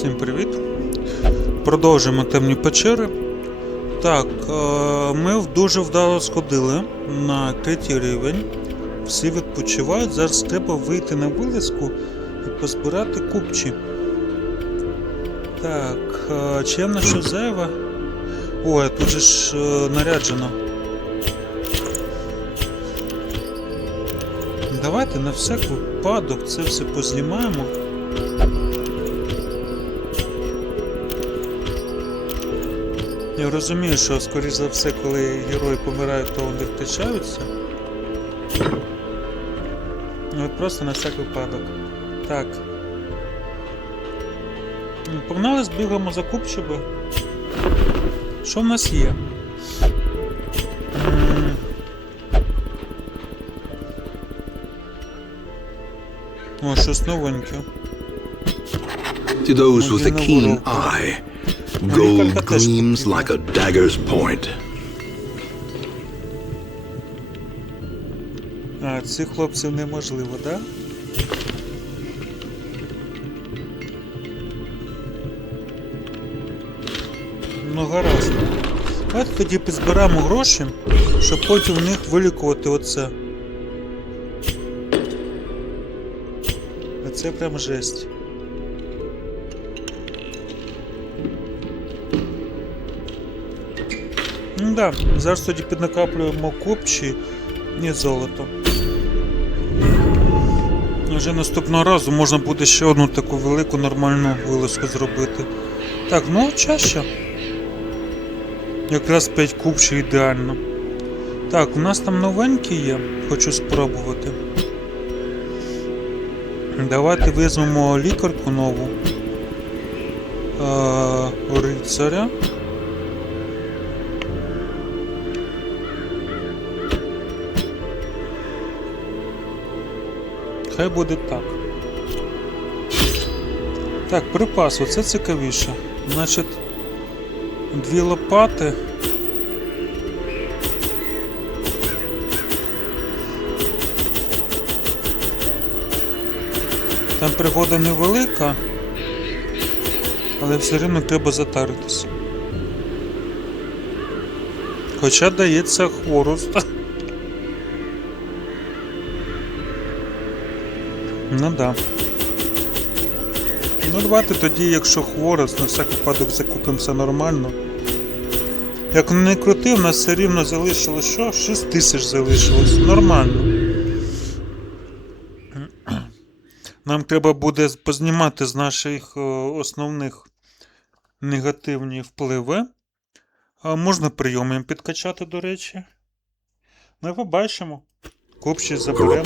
Всім привіт! Продовжуємо темні печери. Так, е, ми дуже вдало сходили на третій рівень. Всі відпочивають. Зараз треба вийти на вилазку і позбирати купчі. Так, е, чи є в нас щось зайве? Ой, тут же ж е, наряджено. Давайте на всяк випадок це все познімаємо. Розумію, що скоріш за все, коли герої помирають, то вони втрачаються. Ну от просто на всяк випадок. Так. Ну, Погнали, збігаємо за купчиби. Що в нас є? О, щось новеньке. To those with a keen eye, gold gleams like a dagger's point. А, цих хлопців неможливо, так? Да? Ну гаразд. Давайте тоді підзбираємо гроші, щоб потім в них вилікувати оце. Це прям жесть. Да, зараз тоді піднакаплюємо копчі і золото. Вже наступного разу можна буде ще одну таку велику нормальну вилазку зробити. Так, ну чаще. Якраз 5 кубчів ідеально. Так, у нас там новенькі є, хочу спробувати. Давайте візьмемо лікарку нову. Е, рицаря. Хай буде так. Так, припас, оце цікавіше. Значить, дві лопати. Там пригода невелика, але все рівно треба затаритися. Хоча дається хворост. Ну да. Ну давайте тоді, якщо хворост, на всяк випадок закупимося нормально. Як не крути, в нас все рівно залишилось що? 6 тисяч залишилось. Нормально. Нам треба буде познімати з наших е, основних негативні впливи. А можна прийомом підкачати, до речі. Ми побачимо. Купчі заберемо.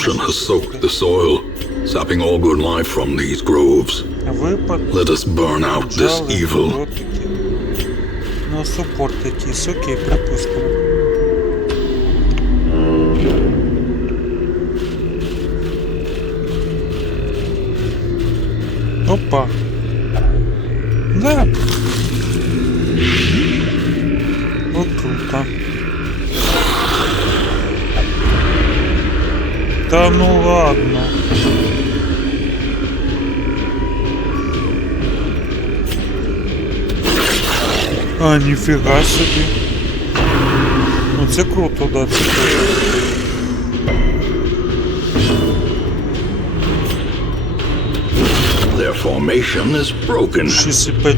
Corruption has soaked the soil, sapping all good life from these groves. Випад. Let us burn out this Джали, evil. дротики. Ну, супорт якийсь, окей, припустимо. Опа. Да. Вот круто. Да ну ладно. А, ніфіга собі. Ну це круто, да, це круто. Their formation is broken.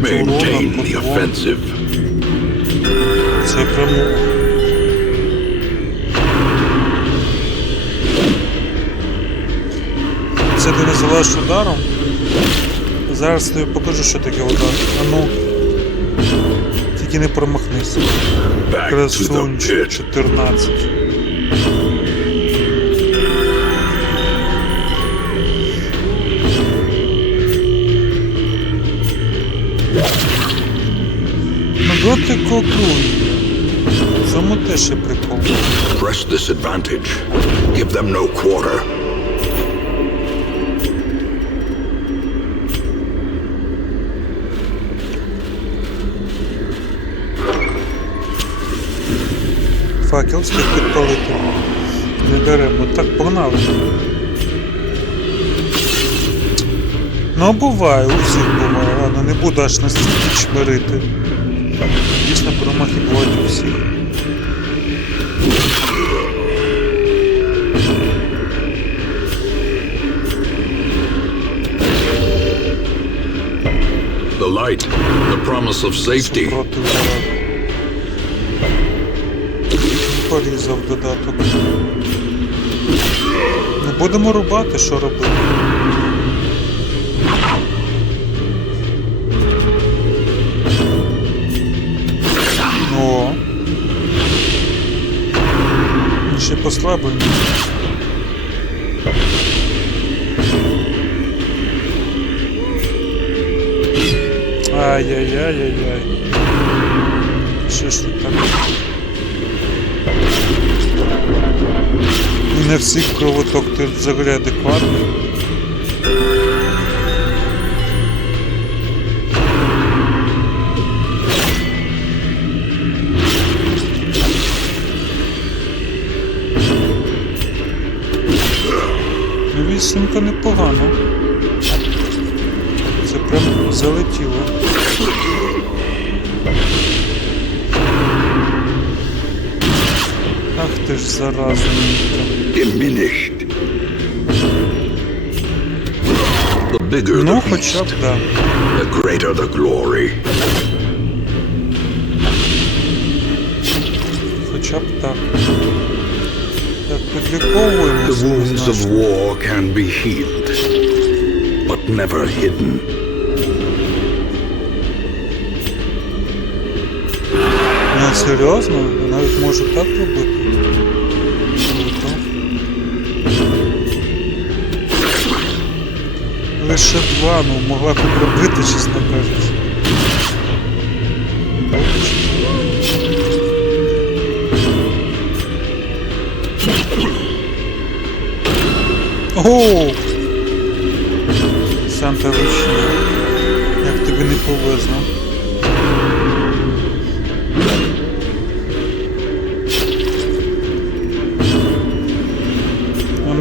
Maintain the offensive. Це прям. Це ти називаєш ударом? Зараз тобі покажу, що таке удар. А ну. Тільки не Красунчик pit. 14. Ну цьому теж є прикол. Press this advantage. Give them no quarter. Факел слід підпалити. Не даремно. Так, погнали. Ну, буває, у всіх буває. Ладно, не буду аж настільки чмирити. Дійсно, промахи бувають у всіх. The light, the promise of safety. Порізав додаток. Не будемо рубати, що робити. О. Ще послаблені. Ай-яй-яй-яй-яй. Що ж тут так? Не всіх кровоток ти взагалі адекватний. Ну, Вісімка непогано. Це прям залетіло. Ах ти ж зараза. Diminished. The bigger Ну, the хоча б beast, да. the greater the glory. Хоча б так. Так, підліковуємо. The wounds of war can be healed, but never hidden. Серйозно? Навіть можу так робити. Лише два, ну могла б і пробити, чесно кажучи. Оу! Санта Лучія. Як тобі не повезло.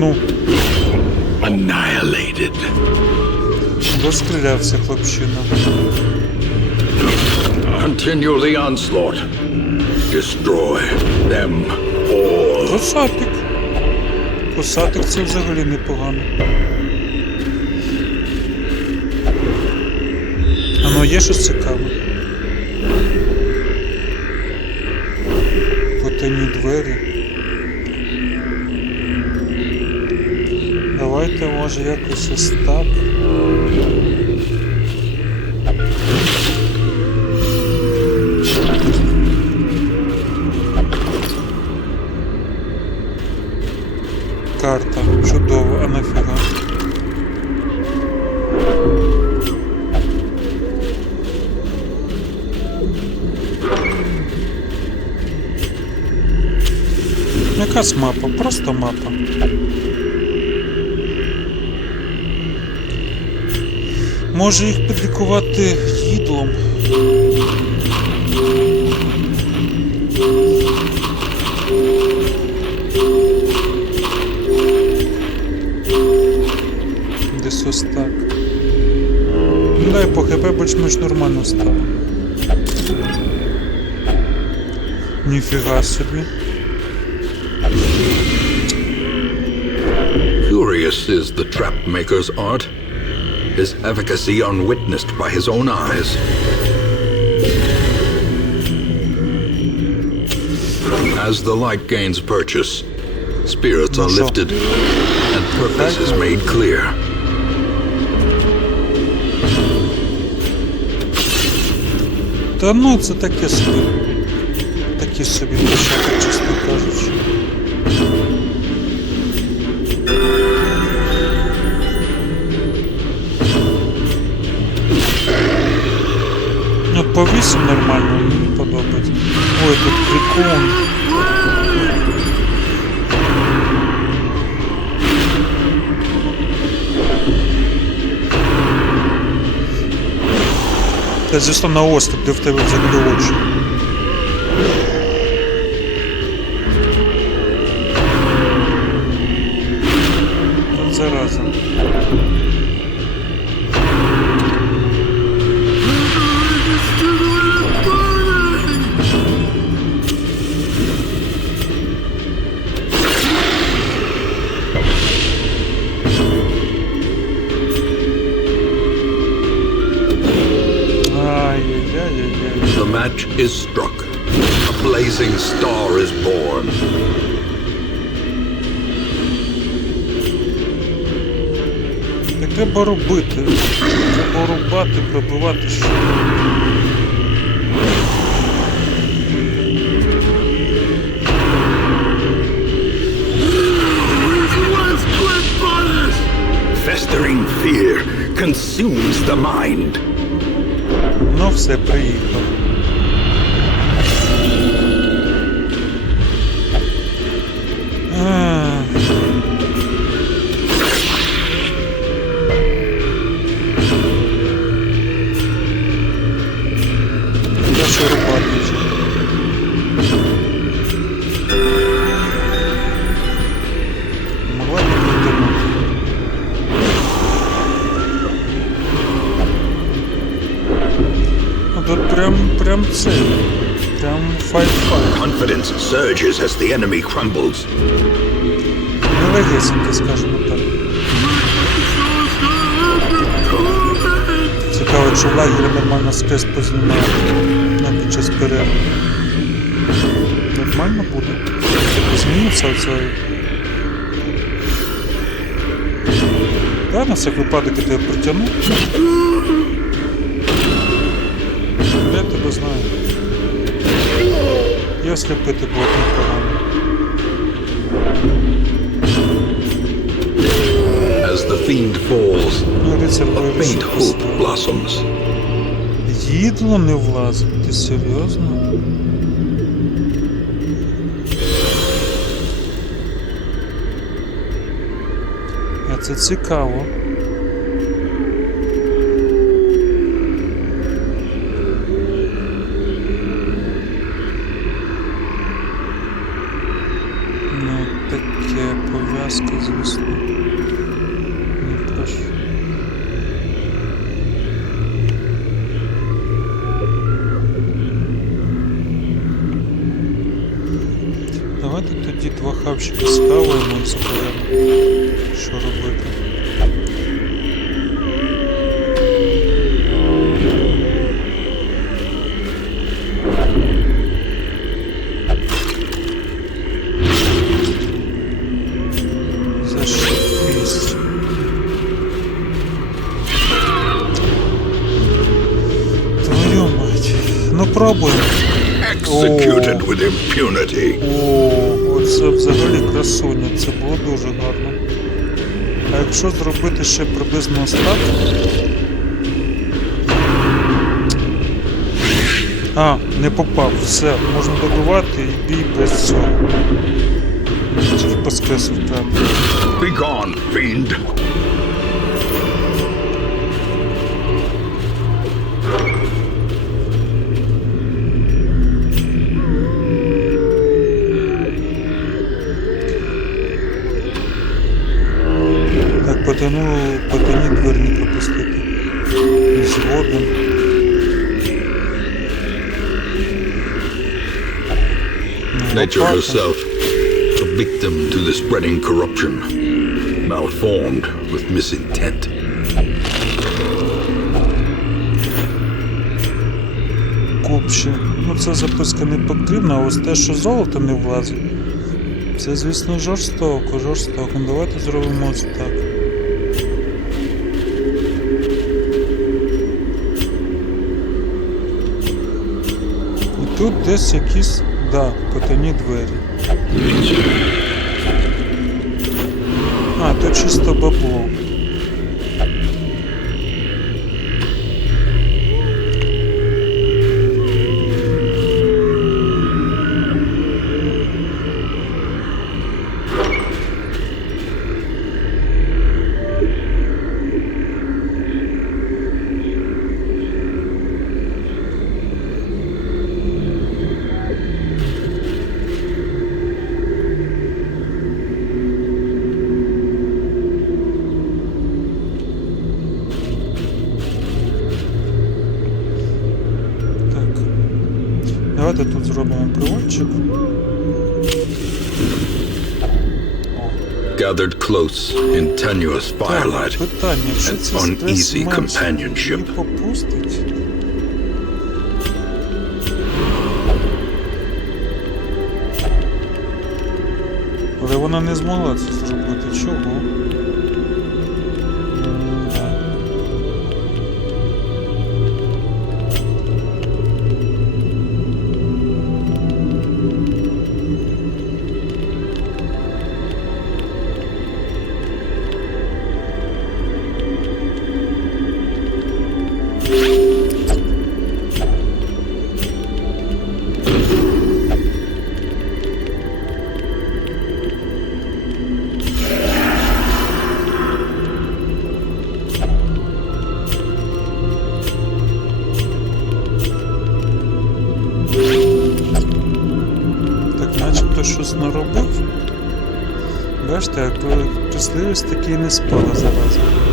Ну, Annihilated. розстрілявся хлопчина. Continue the onslaught. Destroy them all. Косатик. Косатик це взагалі непогано. А ну є щось цікаве. Потайні двері. Давайте може якось ось. Карта. Чудово, а нафіга. Якась мапа, просто мапа. Може їх підлікувати їдлом. Десь ось так. Ну дай по хп більш-менш нормально стало. Ніфіга собі. Curious is the trap maker's art. His efficacy unwitnessed by his own eyes. As the light gains purchase, spirits are Ну що? lifted and purpose is made clear. Та ну це таке собі. Такі собі початок, Ну, нормально, мені подобається. Ой, тут прикол. Та звісно на острів, де в тебе взагалі очі. Зараза. Треба робити. Треба рубати, пробивати що. Festering fear consumes the mind. Ну все, приїхав. Прям це. Прям файт-файт. Confidence surges as the enemy crumbles. Не скажімо так. Цікаво, чи в лагері нормально стрес познімає ну, під час перерви. Нормально буде? Зміниться оце. Да, на всяк випадок я тебе притягну. A вирішив faint hope поставити. blossoms. Їдло не влазить, ти серйозно? А це цікаво. Хавчики схаваємо і заберемо. Що робити? Ну. Executed with impunity. О, оце взагалі красуня, це було дуже гарно. А якщо зробити ще приблизно ось. А, не попав, все, можна добивати і бій без цього. Тільки поскресив. Так, Nature herself, a victim to the spreading corruption, malformed with misintent. Купші. Ну це записка не потрібна, а ось те, що золото не влазить. Це, звісно, жорстоко, жорстоко. Ну, Давайте зробимо ось так. І тут десь якісь, да, потайні двері. А, то чисто бабло. Давайте тут зробимо приводчик. gathered close in tenuous firelight and uneasy companionship. Але вона не змогла це зробити. Чого?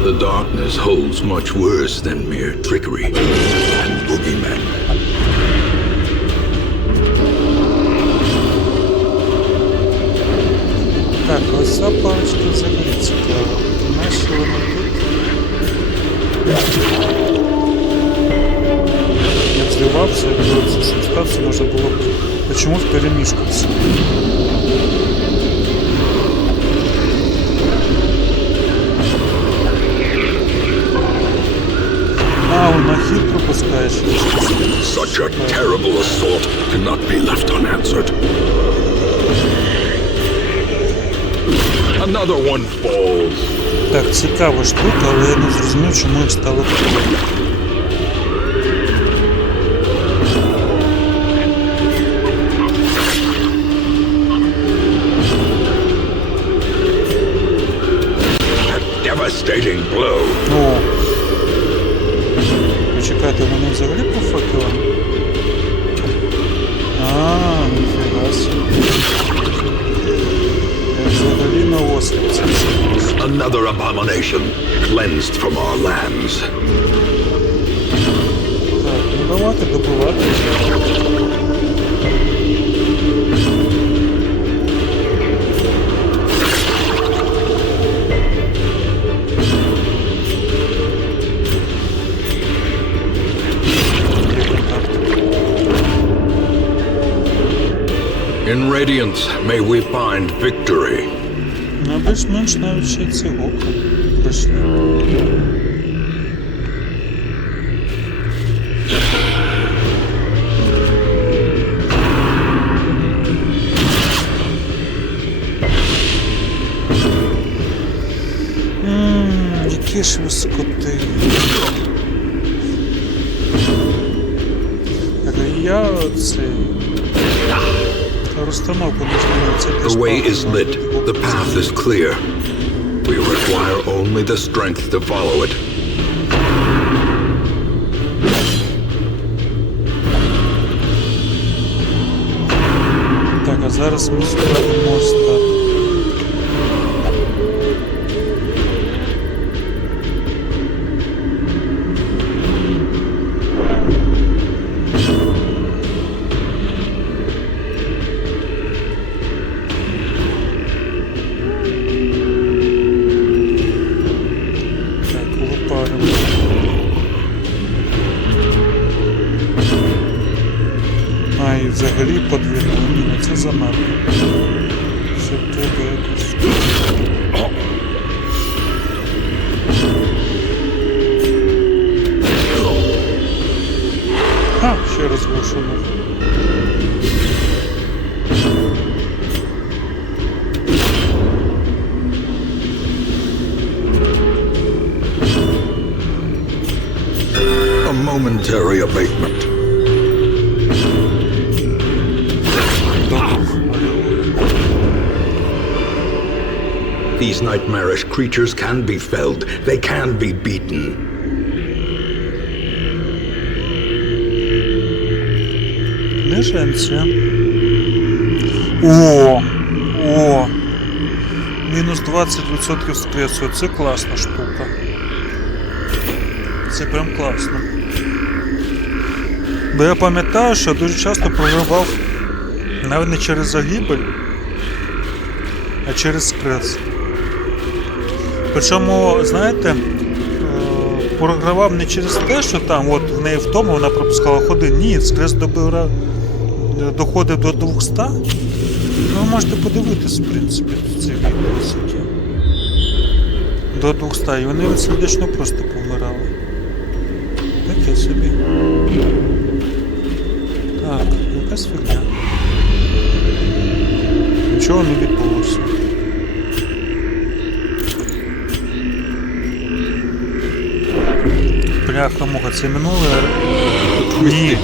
The darkness holds much worse than mere trickery and boogeymen. ця паличка взагалі цікава. Наші вона тут. Як зливався, якби це стався, можна було б почомусь перемішкатися. А, вона хід пропускає через Such a terrible assault cannot be left unanswered. Так, цікава штука, але я не зрозумів, чому їх стало троє. A devastating blow. О. Почекайте, вони взагалі Так, ну давайте добивати. Є контакт. In Radiance, may we find victory. Ну, більш-менш навіть ще ці ока скоти. Так, а я цей... Розстановку не змінив. Це The way is lit. The path is clear. We require only the strength to follow it. Так, а зараз ми спробуємо ось A momentary abatement. These nightmarish creatures can be felled. They can be beaten. Ниженця. О! О! Мінус 20% стресу. Це класна штука. Це прям класно. Бо я пам'ятаю, що дуже часто програвав навіть не через загибель, а через стрес. Причому, знаєте, е, програвав не через те, що там от в неї втома вона пропускала ходи. Ні, стрес добира, доходив до 200. Ну, ви можете подивитись, в принципі, ці відосики. До 200, і вони від сердечно просто помирали. Таке собі. Так, якась фігня. Нічого не відбулося. Бляха муха, це минуле. Ні.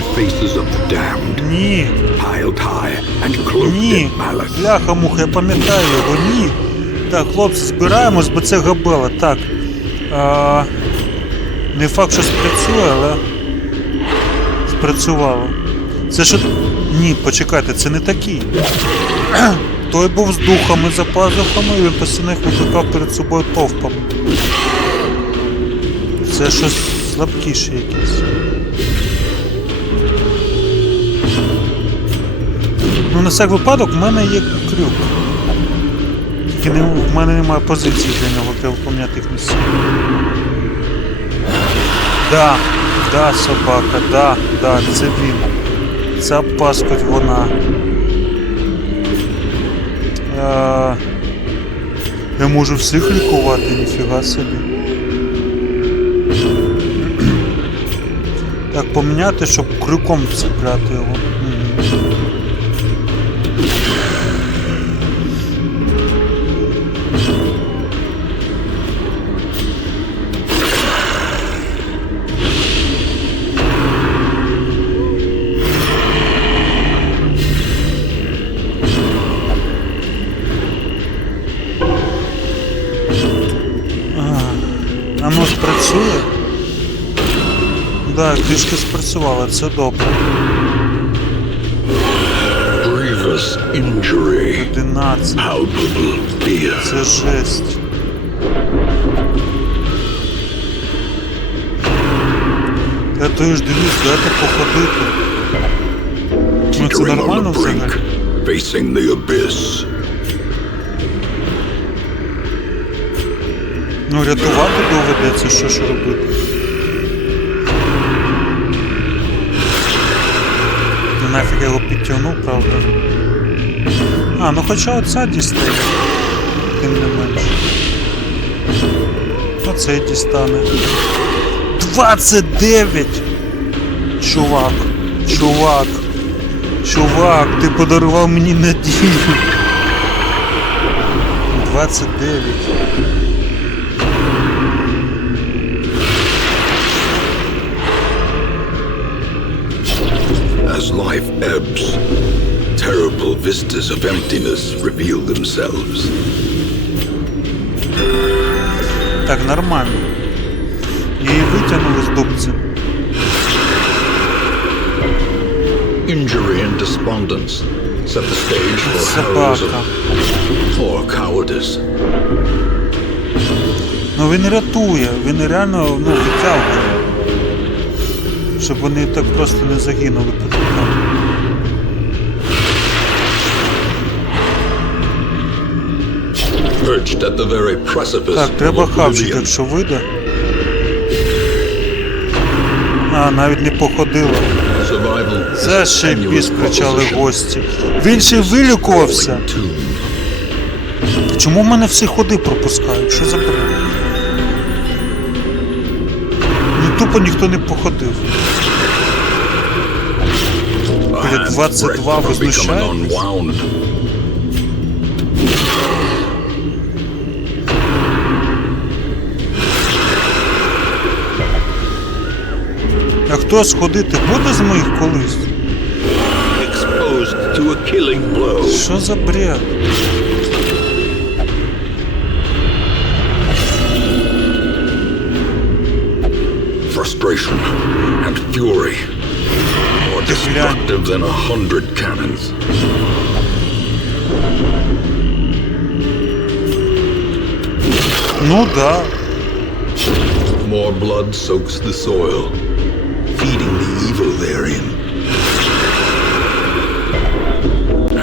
Ні, malice. бляха муха, я пам'ятаю його, ні. Так, хлопці, збираємось, бо це габела. Так. А, не факт, що спрацює, але спрацювало. Це що. Ні, почекайте, це не такий. Той був з духами за пазухами, і він постійно їх викликав перед собою товпами. Це щось слабкіше якесь. Ну, на всяк випадок, в мене є крюк. Тільки не, в мене немає позиції для нього, треба поміняти їх місця. Да, да, собака, да, да, це він. Ця паскоть вона. А, я можу всіх лікувати, ніфіга собі. Так, поміняти, щоб крюком цепляти його. Да, трішки спрацювало, це добре. Grievous injury. 11. Palpable fear. Це жесть. Я то ж дивлюсь, дайте походити. Ну це нормально взагалі? facing the abyss. Ну рятувати доведеться, що ж робити. Я його підтягнув, правда. А, ну хоча оця дістає. Тим не менш. Оцей дістане. 29! Чувак, чувак, чувак, ти подарував мені надію. 29. Life ebbs, terrible vistas of emptiness reveal themselves. Так, нормально. Її витягнули з дубці. Injury and despondence set the stage for Собака. heroism or cowardice. Ну він рятує, він реально ну, витягує. Щоб вони так просто не загинули по Perched at the very precipice Так, треба хавчик, якщо вийде. А, навіть не is Це ще й біс кричали гості. Він ще вилікувався. Чому в мене всі ходи пропускають? Що за бред? Ну тупо ніхто не походив. Hand's 22 breadth хтось ходити буде з моїх колись? Exposed to a killing blow. Що за бред? Frustration and fury. More destructive than a hundred cannons. Ну да. More blood soaks the soil,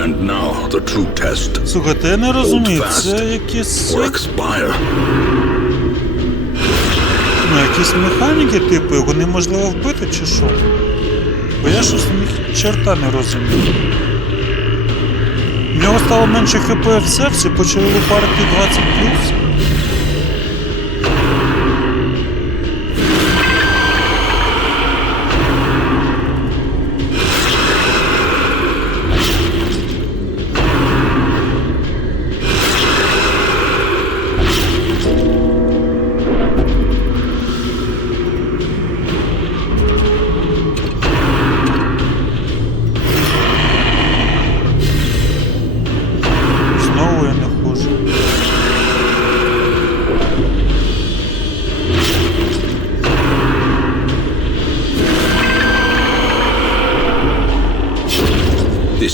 And now the true test. Слухайте, я не розумію, це якісь, ну, якісь механіки, типу, його неможливо вбити чи що? Бо я щось ні черта не розумію. В нього стало менше хп в серці, почали парити 20 плюс.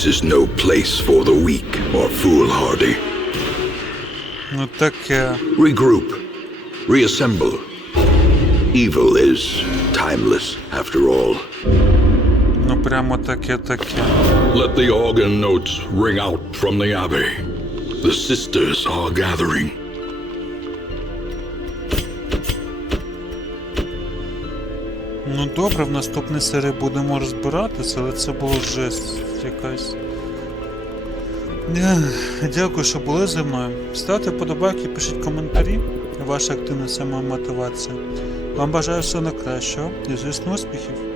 This is no place for the weak or foolhardy. Ну таке. Regroup. Reassemble. Evil is timeless, after all. Ну прямо таке таке. Let the organ notes ring out from the Abbey. The sisters are gathering. Ну добре, в наступній серії будемо розбиратися, але це було жесть Якась. Дякую, що були зі мною. Ставте подобайки, пишіть коментарі. Ваша активна самомотивація. мотивація. Вам бажаю всього найкращого і, звісно, успіхів.